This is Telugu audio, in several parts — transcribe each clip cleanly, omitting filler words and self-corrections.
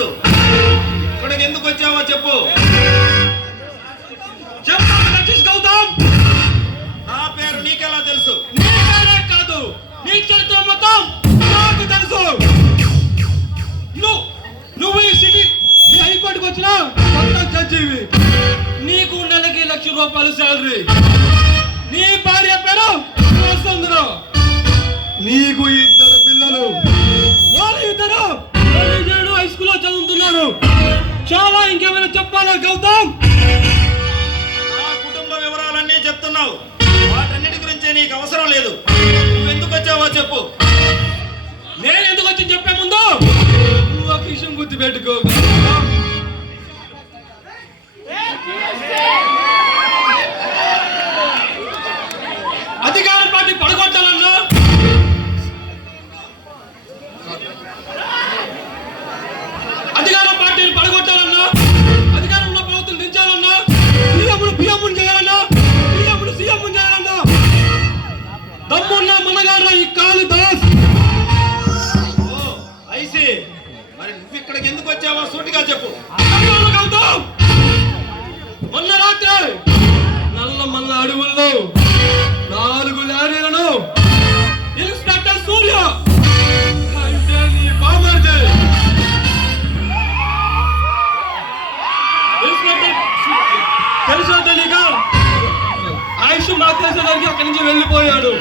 వెళ్ళిపోవచ్చు. ఇక్కడికి ఎందుకు వచ్చావో చెప్పు. గౌతమ్, నా పేరు నీకెలా తెలుసు? నీ పేరే కాదు, నీ చరిత్ర మొత్తం నాకు తెలుసు. నువ్వు ఈ సిటీ ఈ హైకోర్టుకు వచ్చిన కొత్త జడ్జివి. నీకు నెలకి ₹1,00,000 శాలరీ. నీ భార్య పేరు వసుంధర. నీకు 2 పిల్లలు. వాళ్ళు 2 హై స్కూల్లో చదువుతున్నారు. చాలా ఇంకేమైనా చెప్పాలా గౌతమ్? నా కుటుంబ వివరాలన్నీ చెప్తున్నావు. వాటన్నిటి గురించి నీకు అవసరం లేదు. నువ్వు ఎందుకు వచ్చావో చెప్పు. నేను ఎందుకు వచ్చి చెప్పే ముందు నువ్వు ఒక విషయం గుర్తు పెట్టుకో. అధికార పార్టీ పడగొట్టాలన్నా, అధికార పార్టీని పడగొట్టాలన్నా, అధికారంలో ప్రభుత్వం దించాలన్నా, బియ్యమును చేయాలన్నా, సీఎం చేయాలన్నా దమ్మున్న మనగారు ఈ కాళిదాస్. ఐసి, మరి నువ్వు ఇక్కడికి ఎందుకు వచ్చావో సూటిగా చెప్పు. గౌతమ్, మొన్న రాత్రి నల్ల అడవుల్లో 4 లారీలను ఇన్స్పెక్టర్ సూర్య అంటే నీ బామర్ది ఇన్స్పెక్టర్ తెలుసో తెలియక ఆయుష్ మాత్రేసేదానికి అక్కడి నుంచి వెళ్ళిపోయాడు.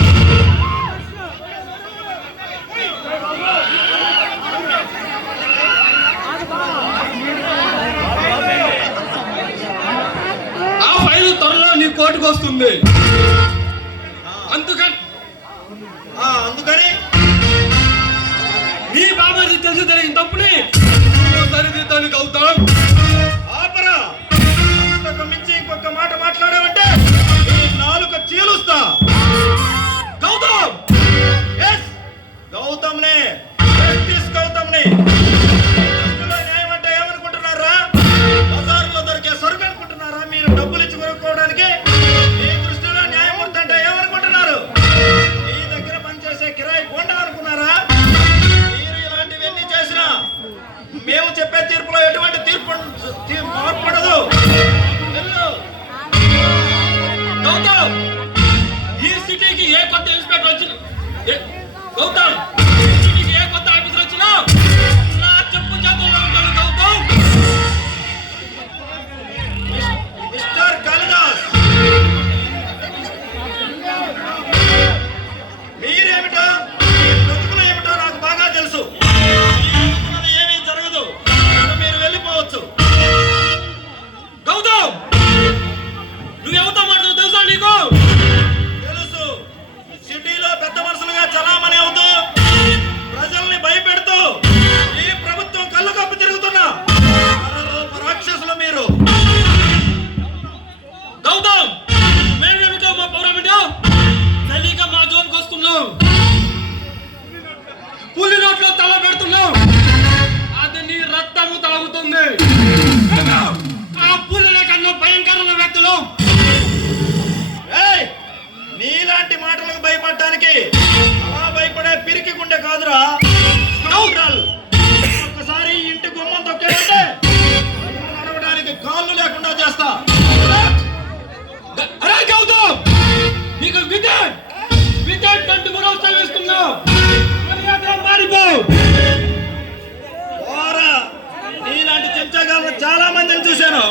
ఆ ఫైల్ త్వరలో నీ కోర్టుకు వస్తుంది. అందుకని నీ బాబాజీ తెలిసి జరిగిన తప్పుని సరిదిద్దానికి అవుతాం. ఆపరా, అంతకు మించి ఇంకొక మాట మాట్లాడావంటే నీ నాలుక చీలుస్తా. గౌతమ్, గౌతమ్నే గౌతమ్ని న్యాయం అంటే ఏమనుకుంటున్నారా? బజార్లో దొరికే సరుకు అనుకుంటున్నారా? మీరు డబ్బులు ఇచ్చి కొనుక్కోవడానికి మీ దృష్టిలో న్యాయమూర్తి అంటే ఏమనుకుంటున్నారు? మీ దగ్గర పనిచేసే కిరాయి కొండ అనుకున్నారా? మీరు ఇలాంటివన్నీ చేసినా మేము చెప్పే తీర్పులో ఎటువంటి తీర్పు మార్పడదు. గౌతమ్, ఈ సిటీకి ఏ కొత్త ఇన్స్పెక్టర్ వచ్చిన గౌతమ్, సిటీకి ఏ కొత్త ఆఫీసర్ వచ్చినా నా చెప్పు చేతుల్లో ఉంటాడు గౌతమ్. మిస్టర్ కాళిదాస్, మీరేమిటో మీ బ్రతుకులు ఏమిటో నాకు బాగా తెలుసు. ఏమీ జరగదు, మీరు వెళ్ళిపోవచ్చు. గౌతమ్, నువ్వెవరితో మాట్లాడు తెలుసా నీకు? తెలుసు. సిటీలో పెద్ద మనుషులుగా చలామణి అవుతూ ప్రజల్ని భయపెడుతూ ఈ ప్రభుత్వం కళ్ళు కప్పు తిరుగుతున్నా రాక్షసులు మీరు. గౌతమ్, మేమేమిటో మా పౌరమేమిటో తెలియక మా జోన్కి వస్తున్నాం. పులి నోట్లో తల పెడుతున్నాం. అది నీ రక్తము తాగుతుంది. ఆ పులిల కన్నా భయంకరమైన వ్యక్తులు. నీలాంటి మాటలకు భయపడటానికి అలా భయపడే పిరికి గుండె కాదురా. ఒక్కసారి ఇంటి గుమ్మం తొక్కేదంటే నడవడానికి కాళ్ళు లేకుండా చేస్తా. అరే గౌతమ్, నీకు వికెట్ కంటి కూడా చదివిస్తున్నావు. మారిపో. నీలాంటి చెంచాగాలను చాలా మందిని చూశాను.